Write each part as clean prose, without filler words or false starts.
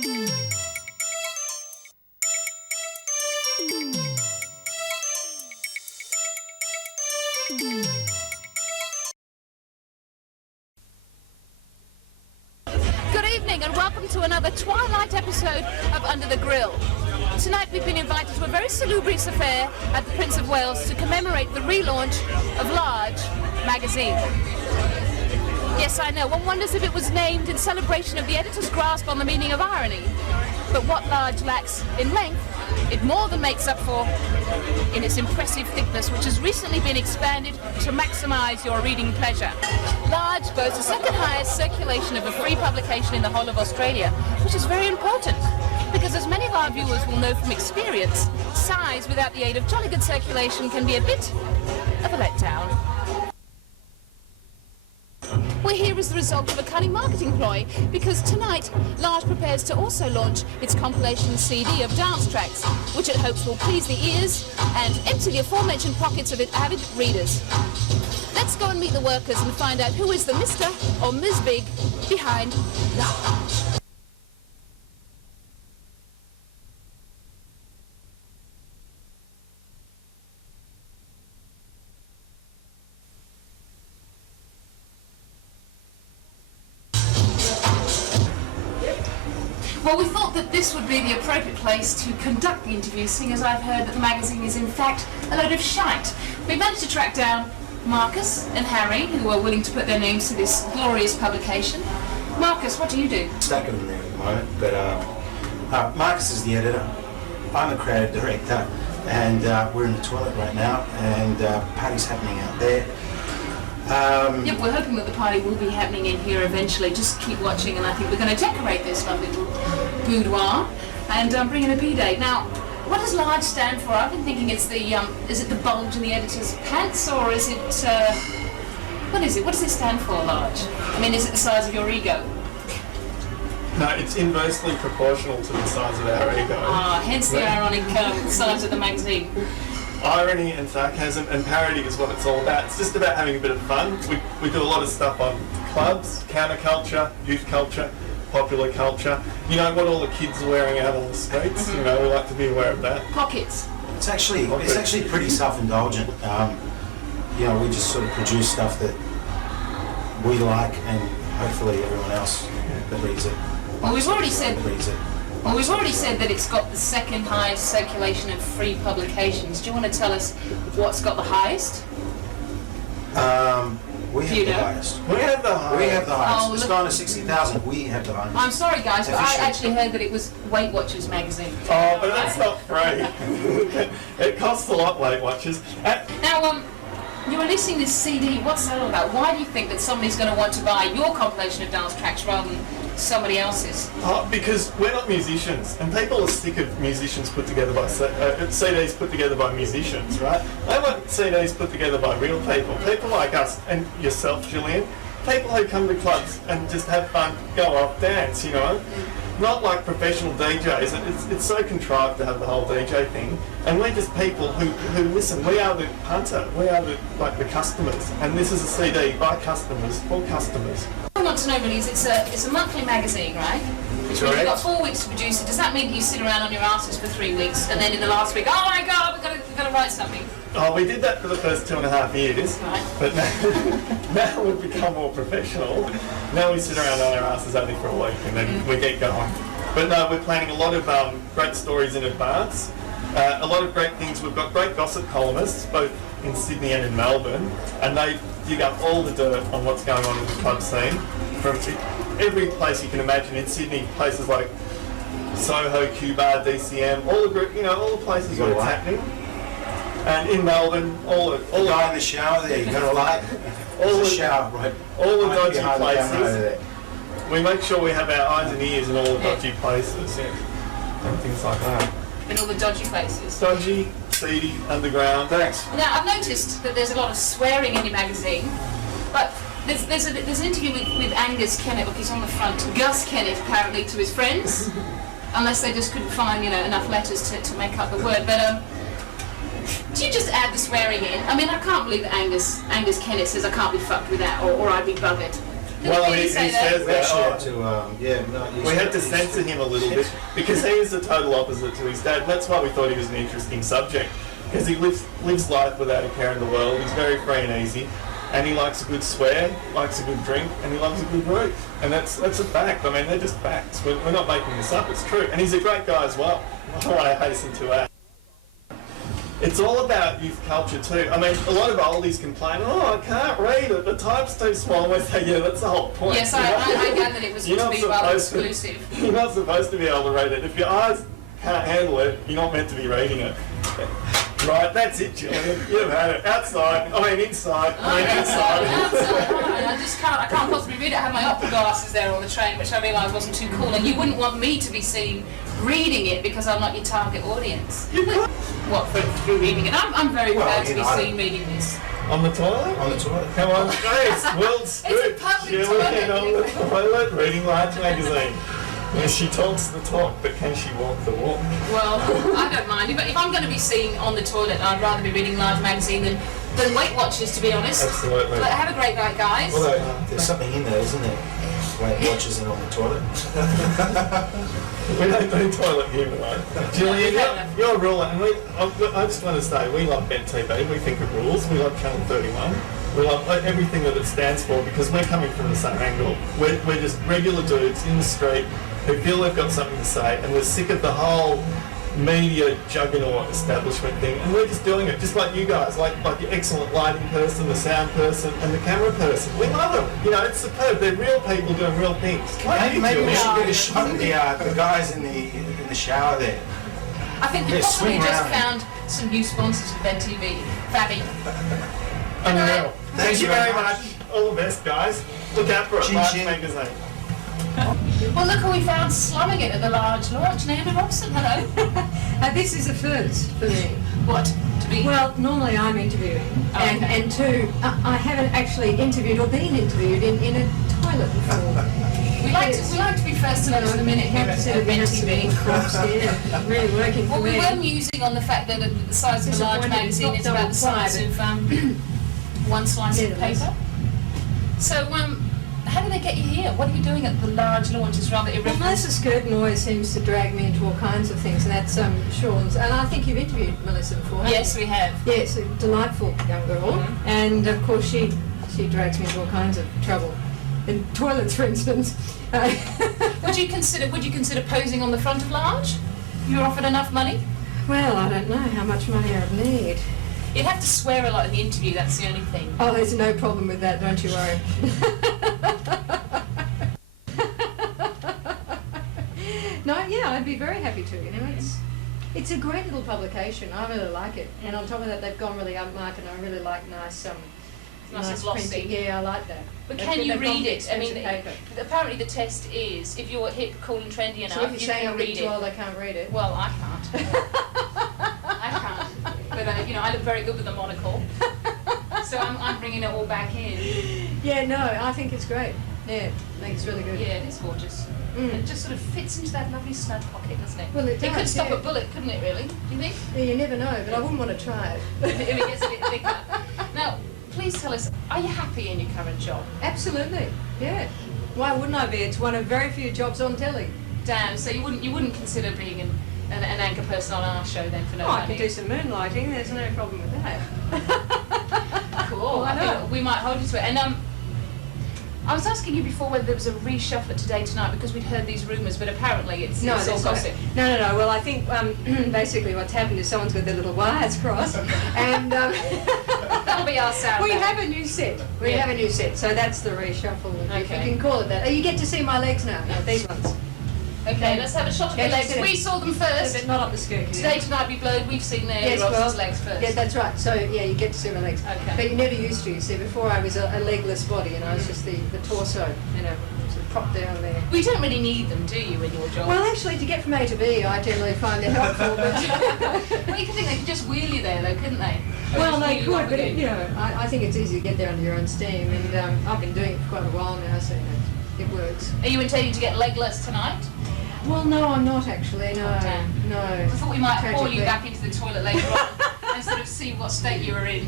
Good evening and welcome to another Twilight episode of Under the Grill. Tonight we've been invited to a very salubrious affair at the Prince of Wales to commemorate the relaunch of Large magazine. Yes, I know, one wonders if it was named in celebration of the editor's grasp on the meaning of irony. But what Large lacks in length, it more than makes up for in its impressive thickness, which has recently been expanded to maximise your reading pleasure. Large boasts the second highest circulation of a free publication in the whole of Australia, which is very important, because as many of our viewers will know from experience, size without the aid of jolly good circulation can be a bit of a letdown. We're here as the result of a cunning marketing ploy, because tonight Large prepares to also launch its compilation CD of dance tracks, which it hopes will please the ears and empty the aforementioned pockets of its avid readers. Let's go and meet the workers and find out who is the Mr. or Ms. Big behind Large. Well, we thought that this would be the appropriate place to conduct the interview, seeing as I've heard that the magazine is in fact a load of shite. We managed to track down Marcus and Harry, who are willing to put their names to this glorious publication. Marcus, what do you do? Stuck in there at the moment, but Marcus is the editor. I'm the creative director, and we're in the toilet right now, and party's happening out there. Yep, we're hoping that the party will be happening in here eventually. Just keep watching, and I think we're going to decorate this lovely little boudoir and bring in a B-Day. Now, what does Large stand for? I've been thinking it's the, is it the bulge in the editor's pants, or is it, what is it? What does it stand for, Large? I mean, is it the size of your ego? No, it's inversely proportional to the size of our ego. Ah, hence the ironic size of the magazine. Irony and sarcasm and parody is what it's all about. It's just about having a bit of fun. We do a lot of stuff on clubs, counterculture, youth culture, popular culture. You know what all the kids are wearing out on the streets? You know, we like to be aware of that. Pockets. It's actually pretty self-indulgent. You know, we just sort of produce stuff that we like, and hopefully everyone else that reads it. Well, we've already said. Reads it. Well, we've already said that it's got the second highest circulation of free publications. Do you want to tell us what's got the highest? We have the highest. We have the highest. We have the highest. Oh, it's gone to 60,000. We have the highest. I'm sorry, guys, but I actually heard that it was Weight Watchers magazine. Oh, but that's not free. It costs a lot, Weight Watchers. Now, you're releasing this CD. What's that all about? Why do you think that somebody's going to want to buy your compilation of dance tracks rather than somebody else's? Because we're not musicians, and people are sick of musicians put together by CDs put together by musicians, right? They want CDs put together by real people like us and yourself, Gillian. People who come to clubs and just have fun, go off, dance, you know. Not like professional DJs. It's so contrived to have the whole DJ thing, and we're just people who listen. We are the punter. We are the customers, and this is a CD by customers for customers. I want to know really, it's a monthly magazine, right? Which means you've got 4 weeks to produce it. Does that mean that you sit around on your asses for 3 weeks, and then in the last week, oh my God, we've got to write something? Oh, we did that for the first 2.5 years, right. But now we've become more professional. Now we sit around on our asses only for a week, and then we get going. But no, we're planning a lot of great stories in advance. A lot of great things. We've got great gossip columnists, both in Sydney and in Melbourne, and they dig up all the dirt on what's going on in the club scene from every place you can imagine. In Sydney, places like Soho, Q-Bar, DCM, all the places where it's happening. And in Melbourne, all the guy in the shower there, you got a light. All the shower, right? All the dodgy places. We make sure we have our eyes and ears in all the dodgy places, and things like that. In all the dodgy places. Dodgy, seedy, underground. Thanks. Now, I've noticed that there's a lot of swearing in your magazine, but there's an interview with Angus Kennett. Look, he's on the front. Gus Kennett, apparently, to his friends, unless they just couldn't find, enough letters to make up the word. But do you just add the swearing in? I mean, I can't believe that Angus Kennett says I can't be fucked with that, or I'd be buggered. Well, I mean, he say says We that. actually Oh, had to, yeah, no, we had to censor him a little bit because he is the total opposite to his dad. That's why we thought he was an interesting subject, because he lives life without a care in the world. He's very free and easy, and he likes a good swear, likes a good drink, and he loves a good root. And that's a fact. I mean, they're just facts. We're not making this up. It's true. And he's a great guy as well. I hasten to add. It's all about youth culture too. I mean, a lot of oldies complain, oh, I can't read it, the type's too small. We say, yeah, that's the whole point. Yes, I gathered it was You're to not be rather supposed exclusive. You're not supposed to be able to read it. If your eyes can't handle it, you're not meant to be reading it. Right, that's it, Julian. You've had it. Outside, inside, outside. I can't possibly read it. I have my opera glasses there on the train, which I realised wasn't too cool. And you wouldn't want me to be seen reading it because I'm not your target audience. What, through reading it? I'm very proud to be seen reading this. On the toilet? on the toilet. Come on, Grace, world scoop. It's a public Julian toilet. on the toilet, reading Large Magazine. Yeah, she talks the talk, but can she walk the walk? Well, I don't mind. If I'm going to be seen on the toilet, I'd rather be reading Large Magazine than Weight Watchers, to be honest. Absolutely. But have a great night, guys. Although, there's something in there, isn't there? Weight Watchers and on the toilet. We don't do toilet humour, right? Julian, you're a ruler, and I just want to say, we love Bet TV, we think it rules, we love Channel 31, we love everything that it stands for because we're coming from the same angle. We're just regular dudes in the street who feel they've got something to say, and we're sick of the whole media juggernaut establishment thing, and we're just doing it, just like you guys, like the excellent lighting person, the sound person, and the camera person. We love them. You know, it's superb. They're real people doing real things. Maybe we should get a shot of the guys in the shower there. I think we Yeah, possibly swing just around. found some new sponsors for Ben TV. Fabby. Unreal. Thank Thank you you very very much. All the best, guys. Look out for it. Chin Large chin. Magazine. Well, look who we found slumming it at the large launch. Naomi Robson, hello. This is a first for me. What? To be... Well, normally I'm interviewing, and, Okay. and two, I haven't actually interviewed or been interviewed in a toilet before. we like to be first to notice the minute here at Ben TV. Crops here, really working for Well, we me. were musing on the fact that the size of a large Disappointed magazine it's is not about the size double-sided. of one slice of Yeah, it is. paper. So, how did they get you here? What are you doing at the large launch? Is rather Well, irreverent. Melissa Skirton always seems to drag me into all kinds of things, and that's Sean's. And I think you've interviewed Melissa before, haven't Yes, we have. you? Yes, a delightful young girl, and of course she drags me into all kinds of trouble. In toilets, for instance. Would you consider posing on the front of large? You're offered enough money. Well, I don't know how much money I'd need. You'd have to swear a lot in the interview. That's the only thing. Oh, there's no problem with that, don't you worry. No, yeah, I'd be very happy to. You know, it's a great little publication. I really like it, and on top of that, they've gone really upmarket. I really like nice Nice and glossy. printing. Yeah, I like that. But They've- can you they've gone read for it? I mean, expensive paper. apparently the test is if you're hip, cool, and trendy enough, So if you're you saying can I'm read reading it. too old, I can't read it. Well, I can't. I can't. But I look very good with a monocle, so I'm bringing it all back in. Yeah, no, I think it's great. Yeah, I think it's really good. Yeah, it is gorgeous. Mm. It just sort of fits into that lovely snug pocket, doesn't it? Well, it could does, stop yeah. a bullet, couldn't it? Really? Do you think? Yeah, you never know, but I wouldn't want to try it. If it gets a bit thicker. Now, please tell us, are you happy in your current job? Absolutely, yeah. Why wouldn't I be? It's one of very few jobs on telly. Damn. So you wouldn't consider being an anchor person on our show then for no Oh, I money? could do some moonlighting. There's no problem with that. Cool. Why I think not? we might hold you to it. And I was asking you before whether there was a reshuffle at Today Tonight because we'd heard these rumours, but apparently it's all there's not. gossip. No. Well, I think basically what's happened is someone's got their little wires crossed, and That'll be our sound. we then. have a new set. We Yeah. have a new set, so that's the reshuffle. If Okay. you can call it that. Oh, you get to see my legs now. These ones. Okay, let's have a shot of the Yeah, legs. let's do it. We saw them first. But not up the skirt. Today Tonight we blurred. We've seen their Yes, Robson's well, legs first. Yeah, that's right. So yeah, you get to see my legs. Okay. But you never used to. You see, before I was a legless body, and I was just the torso, sort of propped down there. We don't really need them, do you, in your job? Well, actually, to get from A to B, I generally find it helpful. But Well, you could think they could just wheel you there, though, couldn't they? Or well, just they wheel you could, up but again. I think it's easy to get there under your own steam, and I've been doing it for quite a while now, so it works. Are you intending to get legless tonight? Well, no, I'm not actually. No, Oh, damn. no. I thought we might haul you Tragically. back into the toilet later on and sort of see what state you were in.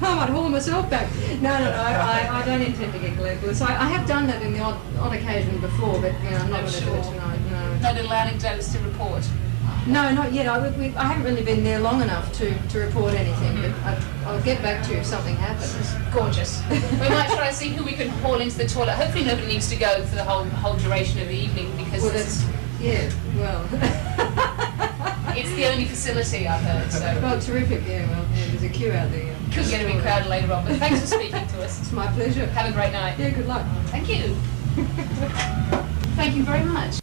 I might haul myself back. No, I don't intend to get gleeful. So I have done that in the odd occasion before, but you know, I'm not going to do it tonight. No little anecdotes to report. No, not yet. I haven't really been there long enough to report anything, but I'll get back to you if something happens. Gorgeous. We might try to see who we can haul into the toilet. Hopefully nobody needs to go for the whole duration of the evening because Well, it's the only facility I've heard. So well, terrific. Yeah, well, yeah, there's a queue out there. could get a bit crowded later on. But thanks for speaking to us. It's my pleasure. Have a great night. Yeah, good luck. Thank you. Thank you very much.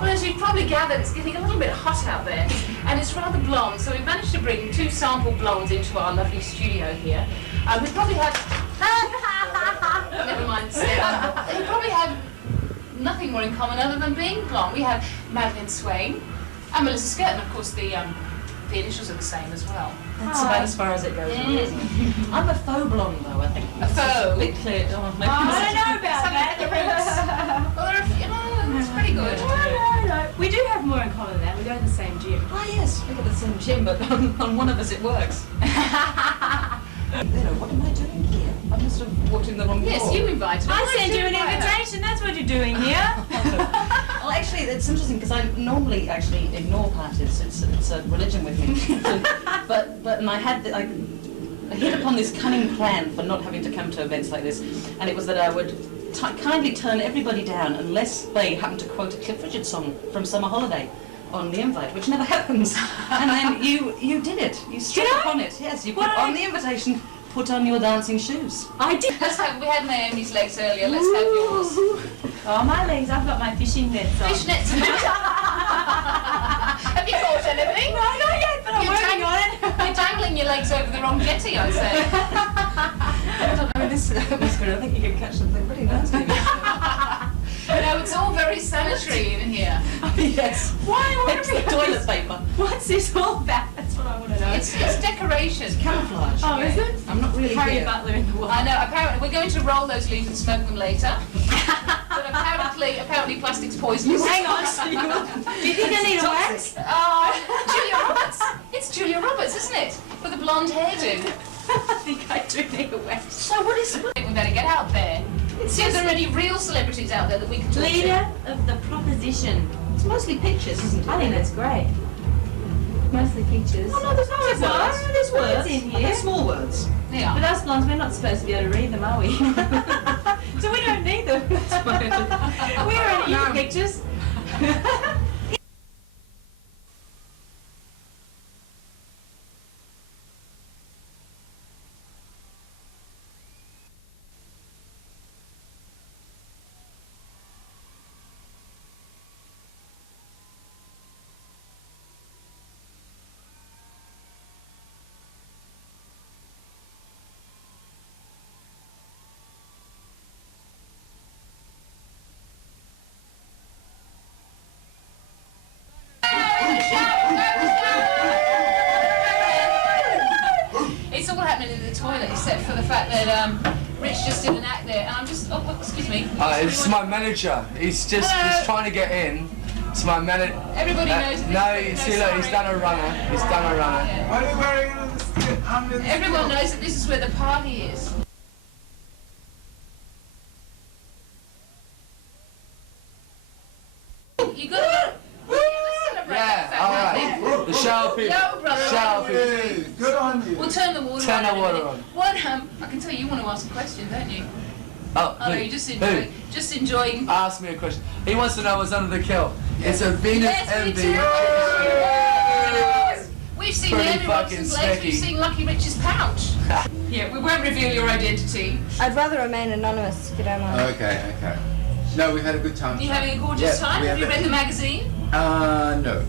Well, as you've probably gathered, it's getting a little bit hot out there, and it's rather blonde. So we've managed to bring 2 sample blondes into our lovely studio here. We probably have... Never mind. We probably have nothing more in common other than being blonde. We have Madeline Swain and Melissa Skirt, and of course the initials are the same as well. That's about as far as it goes. I'm a faux blonde though, I think. A faux? A bit clear. Oh, maybe I don't know about that. The roots. Well, it's pretty good. No. We do have more in common than that. We go to the same gym. Ah yes, we got the same gym, but on one of us it works. What am I doing here? I must have walked in the wrong door. Yes, you invited us. I sent you an invitation. That's what you're doing here. Well, actually, it's interesting because I normally actually ignore parties. It's a religion with me. but and I hit upon this cunning plan for not having to come to events like this, and it was that I would kindly turn everybody down unless they happened to quote a Cliff Richard song from Summer Holiday on the invite, which never happens. And then you did it. You struck upon it. Yes, you put on the invitation. Put on your dancing shoes. I did. We had Naomi's legs earlier. Let's have yours. Oh, my legs. I've got my fishing nets on. Fishnets. Have you caught anything? No, not yet, but I'm working on it. You're dangling your legs over the wrong jetty, I'd say. I don't know this atmosphere. I think you can catch something pretty nasty. No, it's all very sanitary in here. Yes. It's the toilet paper. What's this all about? That's what I want to know. It's decoration. Camouflage. Oh, is it? I'm not really Harry here. Butler in the wall. I know, apparently, we're going to roll those leaves and smoke them later. But apparently plastic's poisonous. Hang on. Do you think I need a wax? Oh, Julia Roberts. It's Julia Roberts, isn't it? With a blonde hairdo. I think I do need a wax. So what is it? We better get out there. See if there are any real celebrities out there that we can talk Leader of the proposition. It's mostly pictures, isn't it? I think that's great. Mostly pictures. Oh no, there's no There's words. words. There's Words words in here. But they're small words. to. Yeah. But us blondes, we're not supposed to be able to read them, are we? So we don't need them. We're only in pictures. It's all happening in the toilet, except for the fact that Rich just did an act there, and I'm just. Oh, excuse me. It's my manager. He's trying to get in. It's my manager. Everybody knows. See, look, he's done a runner. He's done a runner. Yeah. Why are you wearing under the Everyone knows that this is where the party is. turn the water Turn on. the water on. What? I can tell you want to ask a question, don't you? Oh, Oh, no, who? you're just Who? enjoying. Ask me a question. He wants to know what's under the kill. It's a Venus Yes, we envy. do. Yes. We've seen Pretty Andy Robinson's fucking legs. We've sneaky. seen Lucky Rich's pouch. Yeah, we won't reveal your identity. I'd rather remain anonymous if you don't mind. Okay. No, we had a good time. Are you having a gorgeous Yeah, time? we Have you have read it. the magazine? No.